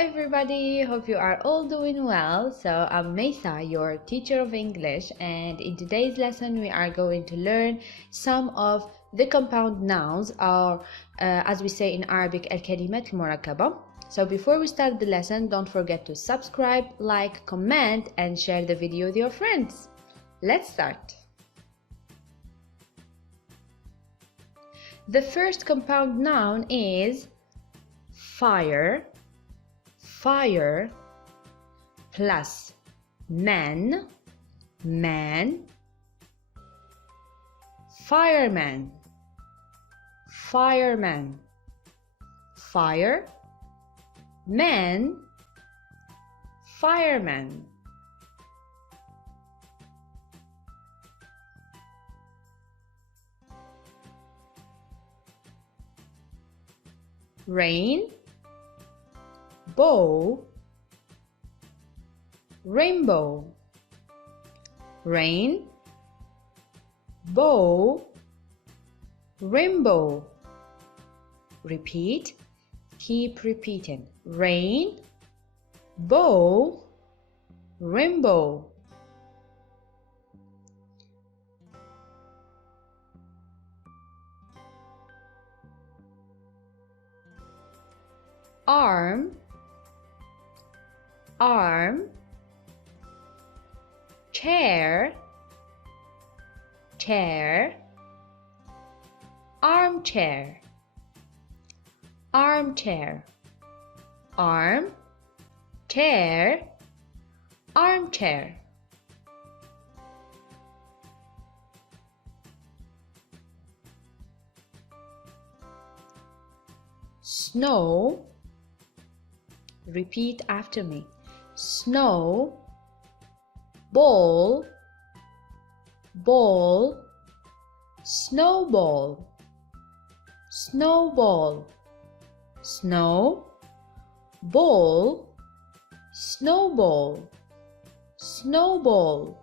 everybody, hope you are all doing well. So I'm Mesa, your teacher of English, and in today's lesson we are going to learn some of the compound nouns, or as we say in Arabic, الكلمات المركبة. So before we start the lesson, don't forget to subscribe, like, comment and share the video with your friends. Let's start. The first compound noun is fire, fire, plus man, man, fireman, fireman, fire, man, fireman. Rain, bow, rainbow. Rain, bow, rainbow. Repeat, keep repeating. Rain, bow, rainbow. Arm, arm, chair, chair, armchair, armchair, arm, chair, armchair. Snow, repeat after me. Snow, ball, ball, snowball, snowball, snow, ball, snowball, snowball.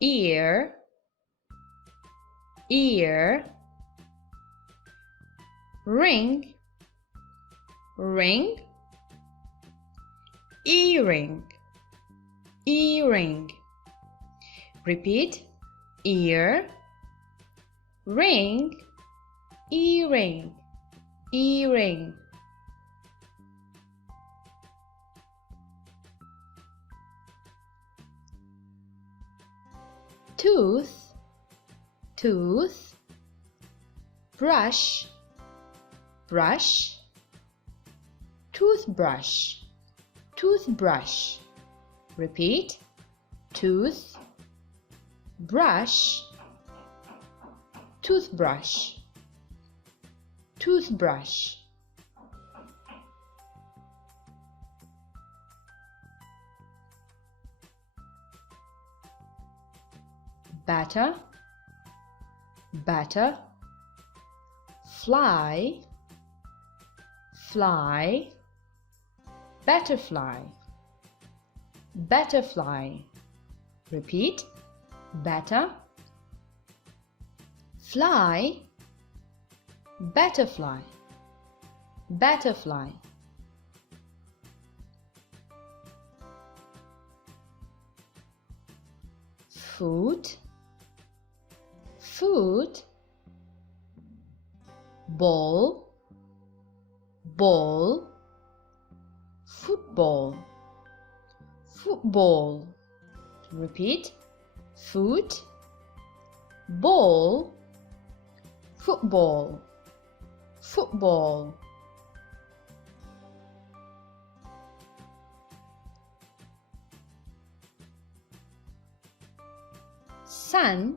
Ear, ear, ring, ring, earring, earring. Repeat, ear, ring, earring, earring. Tooth, tooth, brush, brush, toothbrush, toothbrush. Repeat, tooth, brush, toothbrush, toothbrush. Batter, batter, fly, fly, butterfly, butterfly. Repeat, batter, fly, butterfly, butterfly. Food, food, ball, ball, football, football. Repeat, food, ball, football, football. Sun,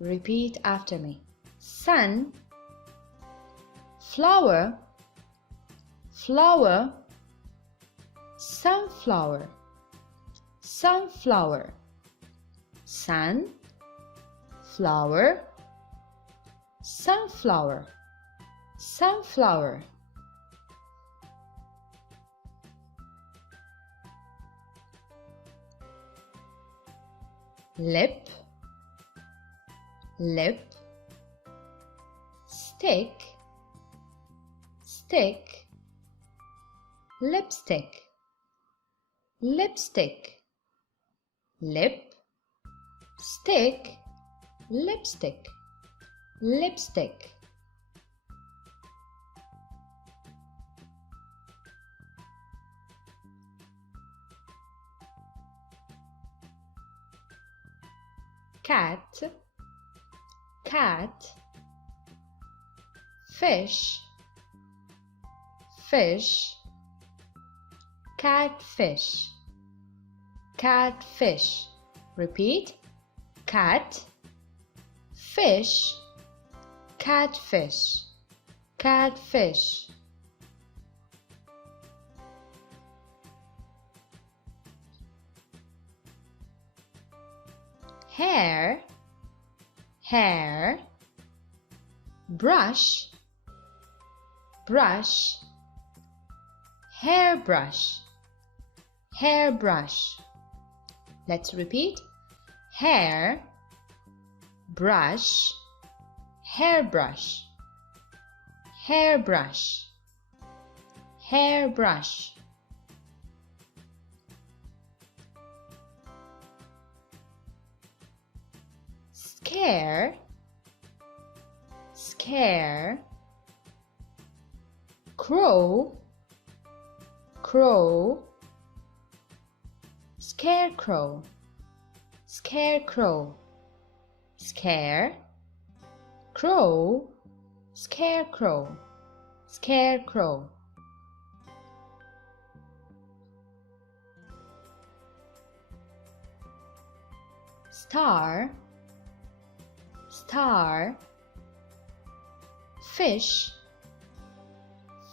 repeat after me. Sun, flower, flower, sunflower, sunflower. Sun, flower, sunflower, sunflower. Lip, lip, stick, stick, lipstick, lipstick, lip, stick, lipstick, lipstick. Cat, cat, fish, fish, catfish, catfish. Repeat. Cat, fish, catfish, catfish. Hair, hair, brush, brush, hairbrush, hairbrush. Let's repeat. Hair, brush, hairbrush, hairbrush, hairbrush. Scare, scare, crow, crow, scarecrow, scarecrow, scare, crow, scarecrow, scarecrow. Star, star, fish,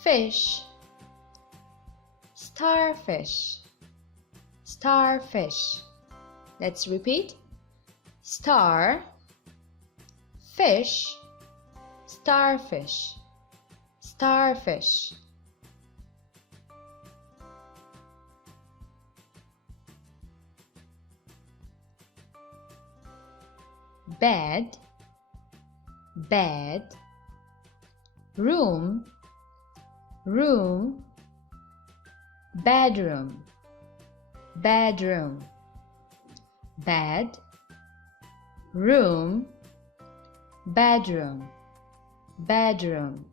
fish, starfish, starfish. Let's repeat. Star, fish, starfish, starfish. Bed, bed, room, room, bedroom, bedroom, bed, room, bedroom, bedroom.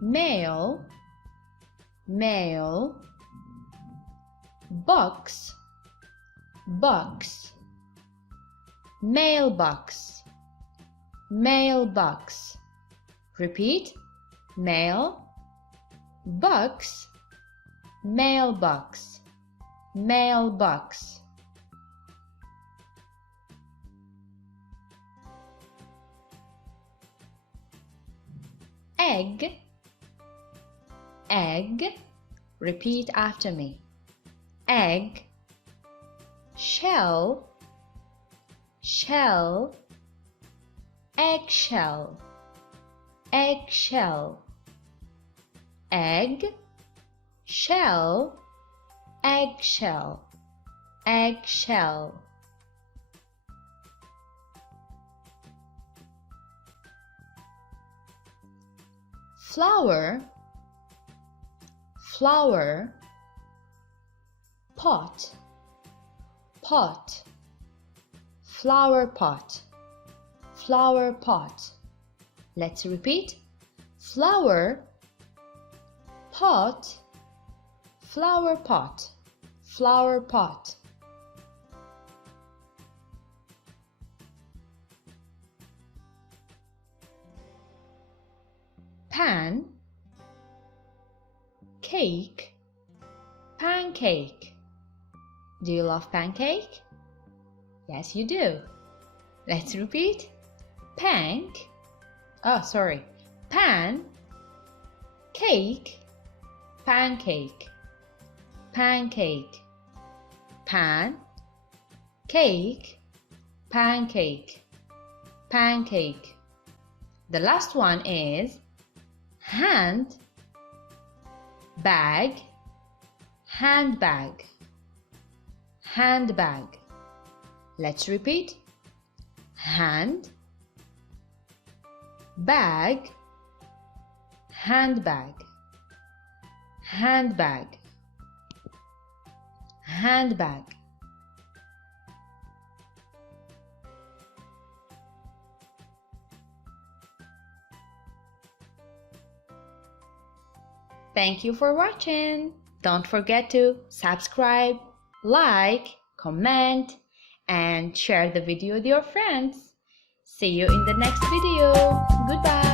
Mail, mail, box, box, mailbox, mailbox. Repeat. Mail, box, mailbox, mailbox. Egg, egg. Repeat after me. Egg, shell, shell, eggshell, eggshell, egg, shell, eggshell, eggshell. Flower, flower, pot, pot, flower pot, flower pot. Let's repeat. Flower, pot, flower pot, flower pot. Pan, cake, pancake. Do you love pancake? Yes, you do. Let's repeat. Pan, cake, pancake, pancake, pan, cake, pancake, pancake. The last one is hand, bag, handbag, handbag. Let's repeat. Hand, bag, handbag, handbag, handbag. Thank you for watching. Don't forget to subscribe, like, comment, and share the video with your friends. See you in the next video. Goodbye.